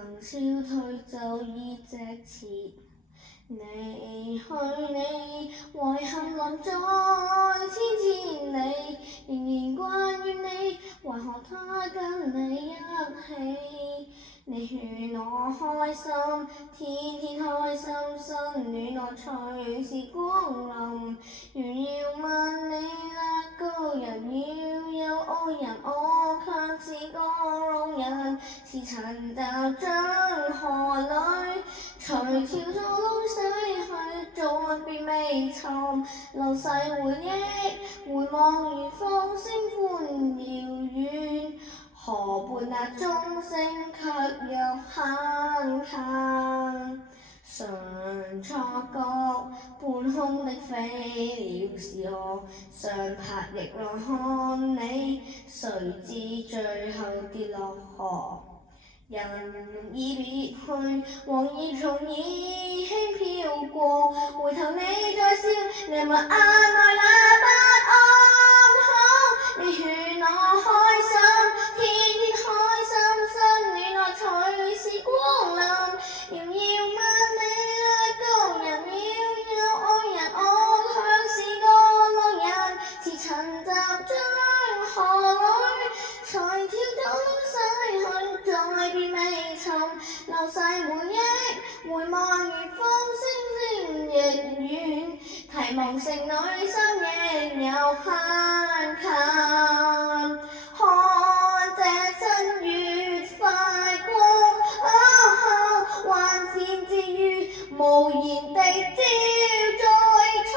能消退就已值錢。離去你，遺憾臨在千里，仍然掛於你，為何他跟你一起？你勸我開心，天天開心，新戀樂趣是光臨。如要問你啦，高人要有愛人，我卻是個路人，是尋找進河裏，隨條道路逝去，早別未尋，流逝回憶，回望如放星歡遙遠，河畔那鐘聲卻又很近。常錯覺，半空的飛鳥是我，常拍翼來看你，誰知最後跌落河。人已別去，黃葉從已輕飄過，回頭你再笑，你問眼內那不安好。你勸我開心，天天開心，新戀樂趣是光臨。仍要問你啦，高人要有愛人，我卻是個路人，是尋找進河裏，隨條道路逝去，再別未尋，流逝回憶，回望如放星亦遠，提望城裏心亦有很近。看這新月快過，還是自如無言地照在錯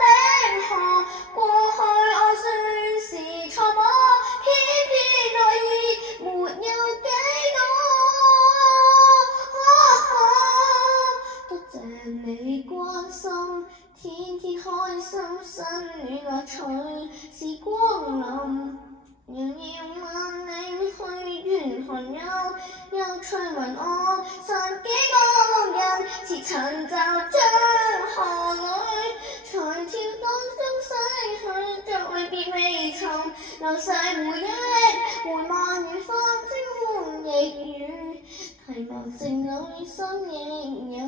的河。過去我算是錯麼？偏偏愛意沒有幾多。多謝你關心，天天開心，新戀樂趣是光臨。仍要問你去遠行又趣聞我曾幾個路人，是尋找進河裏，隨條道中逝去，再別未尋，流逝回憶，回望如放星歡亦遠，提望城裏心亦有